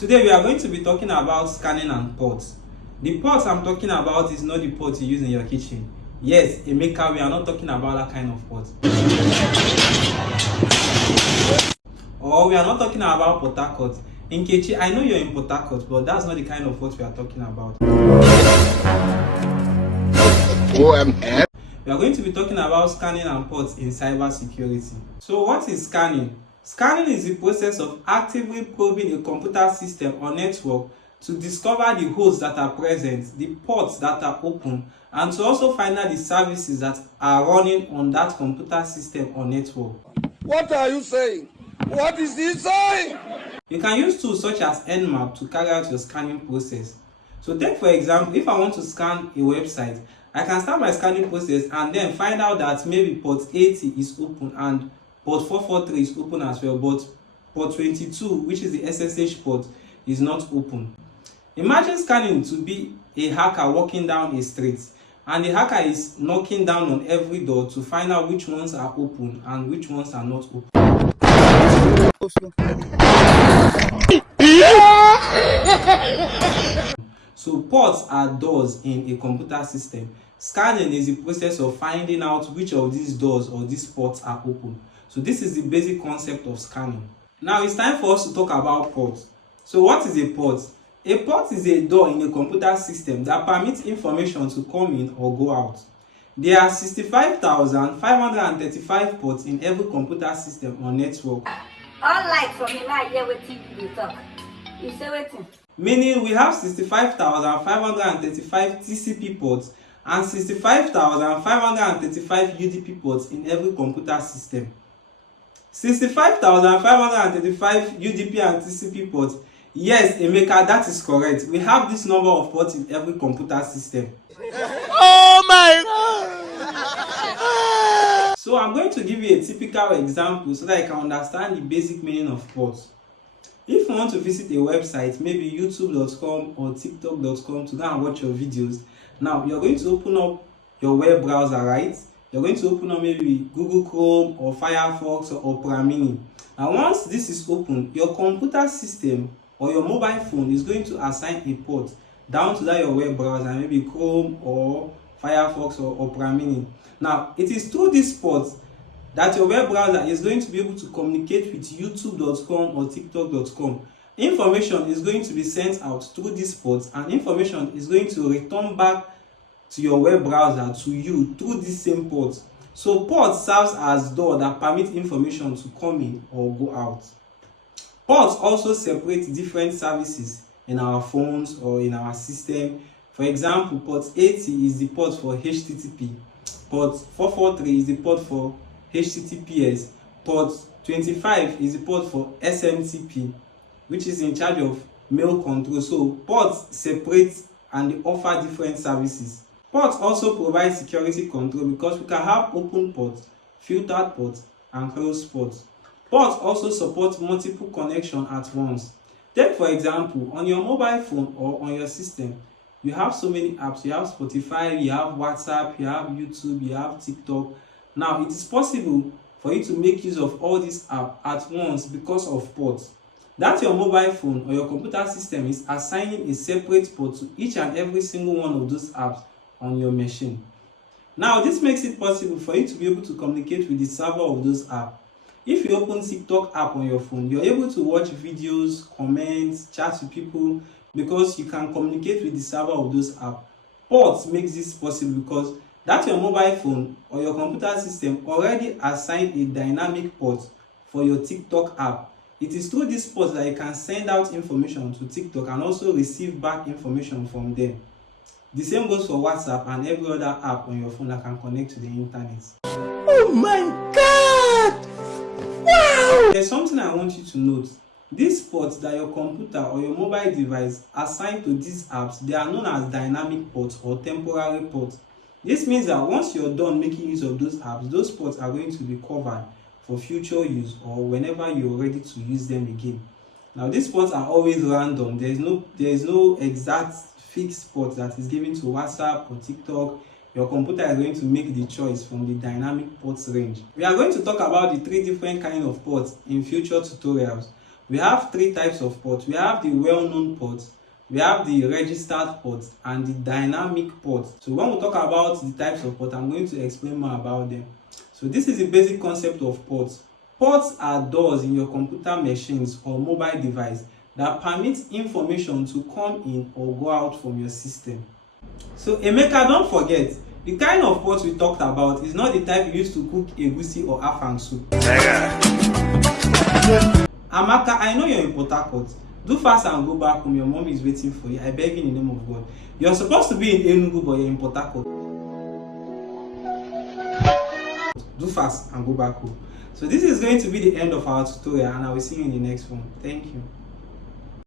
Today we are going to be talking about scanning and ports. The ports I'm talking about is not the port you use in your kitchen. Yes, Emeka, we are not talking about that kind of port. Or we are not talking about Port Harcourt. Nkechi, I know you're in Port Harcourt, but that's not the kind of port we are talking about. We are going to be talking about scanning and ports in cyber security. So what is scanning? Scanning is the process of actively probing a computer system or network to discover the hosts that are present, the ports that are open, and to also find out the services that are running on that computer system or network. What are you saying? What is he saying? You can use tools such as Nmap to carry out your scanning process. So take for example, if I want to scan a website, I can start my scanning process and then find out that maybe port 80 is open and port 443 is open as well, but port 22, which is the SSH port, is not open. Imagine scanning to be a hacker walking down a street, and the hacker is knocking down on every door to find out which ones are open and which ones are not open. So ports are doors in a computer system. Scanning is the process of finding out which of these doors or these ports are open. So this is the basic concept of scanning. Now it's time for us to talk about ports. So what is a port? A port is a door in a computer system that permits information to come in or go out. There are 65,535 ports in every computer system or network. All light for me now hear wetin you dey talk. You say wetin? Meaning we have 65,535 TCP ports and 65,535 UDP ports in every computer system. 65,535 UDP and TCP ports. Yes, Emeka, that is correct. We have this number of ports in every computer system. Oh my God! So I'm going to give you a typical example so that you can understand the basic meaning of ports. If you want to visit a website, maybe youtube.com or tiktok.com to go and watch your videos, now you're going to open up your web browser, right? You're going to open up maybe Google Chrome or Firefox or Opera Mini. And once this is open, your computer system or your mobile phone is going to assign a port down to that your web browser, maybe Chrome or Firefox or Opera Mini. Now, it is through this port that your web browser is going to be able to communicate with youtube.com or tiktok.com. Information is going to be sent out through these ports, and information is going to return back to your web browser to you through this same port. So port serves as door that permits information to come in or go out. Ports also separate different services in our phones or in our system. For example, port 80 is the port for HTTP. Port 443 is the port for HTTPS. Port 25 is the port for SMTP, which is in charge of mail control. So ports separate and they offer different services. Ports also provide security control because we can have open ports, filtered ports, and closed ports. Ports also support multiple connections at once. Take for example, on your mobile phone or on your system, you have so many apps. You have Spotify, you have WhatsApp, you have YouTube, you have TikTok. Now, it is possible for you to make use of all these apps at once because of ports. That your mobile phone or your computer system is assigning a separate port to each and every single one of those apps on your machine. Now, this makes it possible for you to be able to communicate with the server of those apps. If you open TikTok app on your phone, you're able to watch videos, comments, chat with people because you can communicate with the server of those apps. Ports makes this possible because that your mobile phone or your computer system already assigned a dynamic port for your TikTok app. It is through this port that you can send out information to TikTok and also receive back information from them. The same goes for WhatsApp and every other app on your phone that can connect to the internet. Oh my God! Wow! There's something I want you to note. These ports that your computer or your mobile device assign to these apps, they are known as dynamic ports or temporary ports. This means that once you're done making use of those apps, those ports are going to be covered for future use or whenever you're ready to use them again. Now, these ports are always random. There is no exact fixed port that is given to WhatsApp or TikTok. Your computer is going to make the choice from the dynamic ports range. We are going to talk about the 3 different kinds of ports in future tutorials. We have three types of ports. We have the well-known ports, we have the registered port, and the dynamic port. So when we talk about the types of port, I'm going to explain more about them. So this is the basic concept of ports. Ports are doors in your computer machines or mobile device that permit information to come in or go out from your system. So Emeka, don't forget, the kind of pot we talked about is not the type you use to cook egusi or afang soup. Amaka, I know you're in Port Harcourt. Do fast and go back home. Your mom is waiting for you. I beg you in the name of God. You're supposed to be in Enugu, but you're in Port Harcourt. Do fast and go back home. So this is going to be the end of our tutorial, and I will see you in the next one. Thank you.